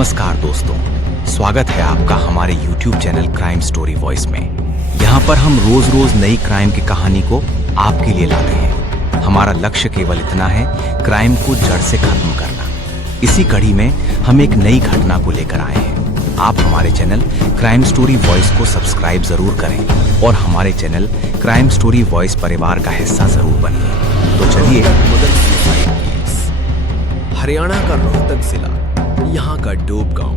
नमस्कार दोस्तों, स्वागत है आपका हमारे YouTube channel crime story voice में। यहाँ पर हम रोज नई क्राइम की कहानी को आपके लिए लाते हैं। हमारा लक्ष्य केवल इतना है, क्राइम को जड़ से खत्म करना। इसी कड़ी में हम एक नई घटना को लेकर आए हैं। आप हमारे चैनल क्राइम स्टोरी वॉइस को सब्सक्राइब जरूर करें और हमारे चैनल क्राइम स्टोरी वॉइस परिवार का हिस्सा जरूर बनिए। तो चलिए। हरियाणा का रोहतक जिला, यहाँ का डोब गांव,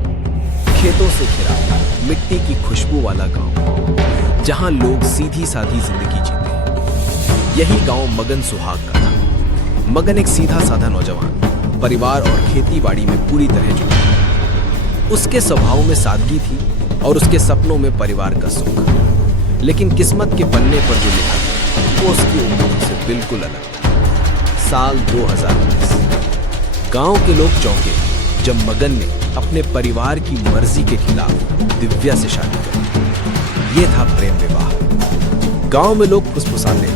खेतों से घिरा मिट्टी की खुशबू वाला गांव, जहां लोग सीधी सादी जिंदगी जीते हैं। यही गांव मगन सुहाग का था। मगन एक सीधा साधा नौजवान, परिवार और खेतीबाड़ी में पूरी तरह जुड़ा। उसके स्वभाव में सादगी थी और उसके सपनों में परिवार का सुख। लेकिन किस्मत के पन्ने पर जो लिखा था वो उसकी उम्मीदों से बिल्कुल अलग था। साल 2019। गांव के लोग चौंके जब मगन ने अपने परिवार की मर्जी के खिलाफ दिव्या से शादी कर। यह था प्रेम विवाह। गांव में लोग फुसफुसाते,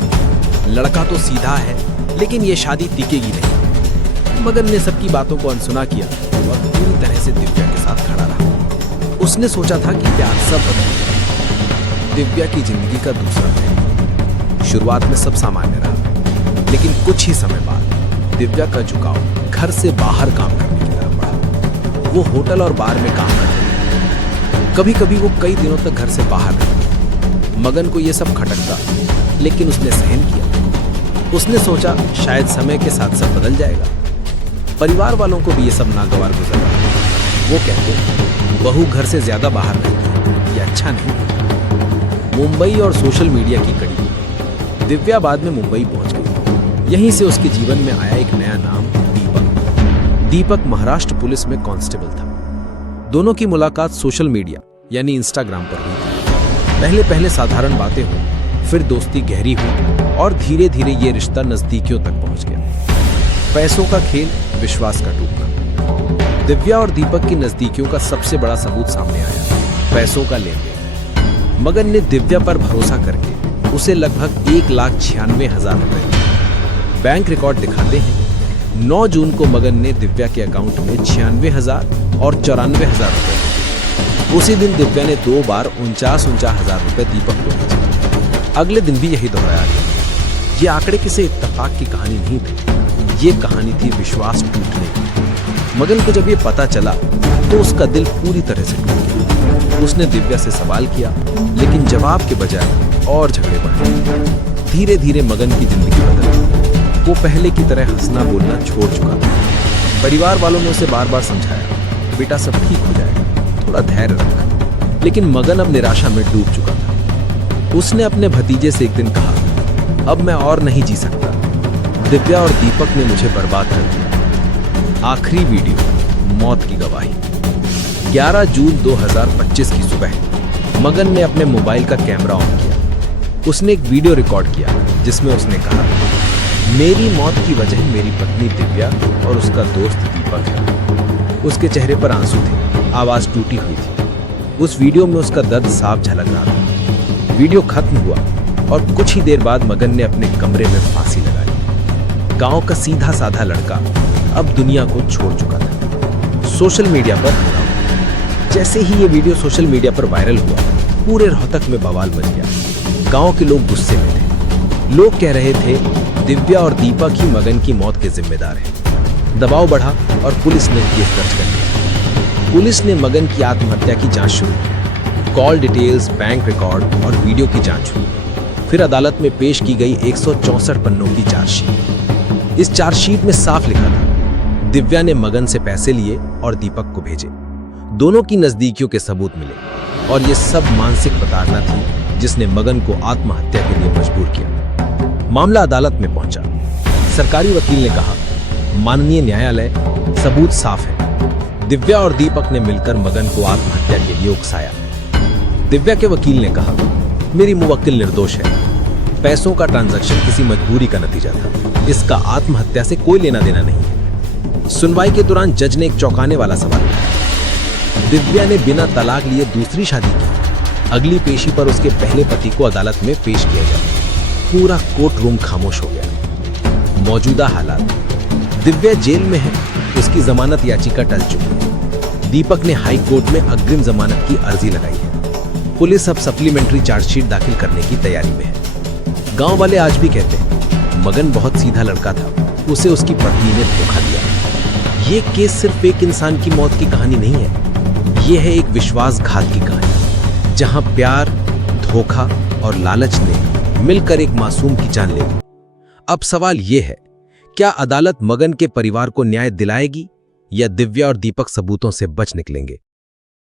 लड़का तो सीधा है लेकिन यह शादी टिकेगी नहीं। मगन ने सबकी बातों को अनसुना किया और पूरी तरह से दिव्या के साथ खड़ा रहा। उसने सोचा था कि प्यार सब बदल गया। दिव्या की जिंदगी का दूसरा प्रेम। शुरुआत में सब सामान्य रहा, लेकिन कुछ ही समय बाद दिव्या का झुकाव घर से बाहर काम करने की तरफ बढ़ा। वो होटल और बार में काम करती थी। कभी कभी वो कई दिनों तक घर से बाहर रहती। मगन को ये सब खटकता, लेकिन उसने सहन किया। उसने सोचा शायद समय के साथ सब बदल जाएगा। परिवार वालों को भी ये सब नागवार गुजरा। वो कहते बहू घर से ज्यादा बाहर रहती, ये अच्छा नहीं। मुंबई और सोशल मीडिया की कड़ी। दिव्या बाद में मुंबई पहुंच गई। यहीं से उसके जीवन में आया एक नया नाम, दीपक। दीपक महाराष्ट्र पुलिस में कांस्टेबल था। दोनों की मुलाकात सोशल मीडिया यानी इंस्टाग्राम पर हुई थी। पहले साधारण बातें हुई, फिर दोस्ती गहरी हुई और धीरे धीरे ये रिश्ता नजदीकियों तक पहुंच गया। पैसों का खेल, विश्वास का टूटना। दिव्या और दीपक की नजदीकियों का सबसे बड़ा सबूत सामने आया, पैसों का लेन देन। मगन ने दिव्या पर भरोसा करके उसे लगभग 1,96,000 रुपए दिए। बैंक रिकॉर्ड दिखाते हैं 9 जून को मगन ने दिव्या के अकाउंट में 96,000 और 94,000 रुपए दिए। उसी दिन दिव्या ने 2 बार 49,000 रुपए दीपक को भेजे। अगले दिन भी यही दोहराया गया। ये आंकड़े किसी इत्तेफाक की कहानी नहीं थी, ये कहानी थी विश्वास टूटने की। मगन को जब ये पता चला तो उसका दिल पूरी तरह से टूट गया। उसने दिव्या से सवाल किया, लेकिन जवाब के बजाय और झगड़े बढ़े। धीरे धीरे मगन की जिंदगी बदल गई। वो पहले की तरह हंसना बोलना छोड़ चुका था। परिवार वालों ने उसे बार बार समझाया, बेटा सब ठीक हो जाएगा, थोड़ा धैर्य रख। लेकिन मगन अब निराशा में डूब चुका था। उसने अपने भतीजे से एक दिन कहा, अब मैं और नहीं जी सकता। दिव्या और दीपक ने मुझे बर्बाद कर दिया। आखिरी वीडियो, मौत की गवाही। 11 जून 2025 की सुबह मगन ने अपने मोबाइल का कैमरा ऑन किया। उसने एक वीडियो रिकॉर्ड किया जिसमें उसने कहा, मेरी मौत की वजह मेरी पत्नी दिव्या और उसका दोस्त दीपक है। उसके चेहरे पर आंसू थे, आवाज टूटी हुई थी। उस वीडियो में उसका दर्द साफ झलक रहा था। वीडियो खत्म हुआ और कुछ ही देर बाद मगन ने अपने कमरे में फांसी लगाई। गांव का सीधा साधा लड़का अब दुनिया को छोड़ चुका था। सोशल मीडिया पर जैसे ही ये वीडियो सोशल मीडिया पर वायरल हुआ, पूरे रोहतक में बवाल मच गया। गांव के लोग गुस्से में थे। लोग कह रहे थे दिव्या और दीपक ही मगन की मौत के जिम्मेदार हैं। दबाव बढ़ा और पुलिस ने केस दर्ज कर लिया। पुलिस ने मगन की आत्महत्या की जांच शुरू की। कॉल डिटेल्स, बैंक रिकॉर्ड और वीडियो की जांच हुई। फिर अदालत में पेश की गई 164 पन्नों की चार्जशीट। इस चार्जशीट में साफ लिखा था, दिव्या ने मगन से पैसे लिए और दीपक को भेजे। दोनों की नजदीकियों के सबूत मिले और यह सब मानसिक प्रताड़ना थी जिसने मगन को आत्महत्या के लिए मजबूर किया। मामला अदालत में पहुंचा। सरकारी वकील ने कहा, माननीय न्यायालय, सबूत साफ है। दिव्या और दीपक ने मिलकर मगन को आत्महत्या के लिए उकसाया। दिव्या के वकील ने कहा, मेरी मुवक्किल निर्दोष है। पैसों का ट्रांजैक्शन किसी मजबूरी का नतीजा था। इसका आत्महत्या से कोई लेना देना नहीं है। सुनवाई के दौरान जज ने एक चौंकाने वाला सवाल किया। दिव्या ने बिना तलाक लिए दूसरी शादी की। अगली पेशी पर उसके पहले पति को अदालत में पेश किया जाए। पूरा कोर्ट रूम खामोश हो गया। मौजूदा हालात, दिव्या जेल में है, उसकी जमानत याचिका टल चुकी है। दीपक ने हाई कोर्ट में अग्रिम जमानत की अर्जी लगाई है। पुलिस अब सप्लीमेंट्री चार्जशीट दाखिल करने की तैयारी में है। गांव वाले आज भी कहते हैं मगन बहुत सीधा लड़का था, उसे उसकी पत्नी ने धोखा दिया। ये केस सिर्फ एक इंसान की मौत की कहानी नहीं है, ये है एक विश्वासघात की कहानी, जहां प्यार, धोखा और लालच ने मिलकर एक मासूम की जान ले ली। अब सवाल यह है, क्या अदालत मगन के परिवार को न्याय दिलाएगी या दिव्या और दीपक सबूतों से बच निकलेंगे?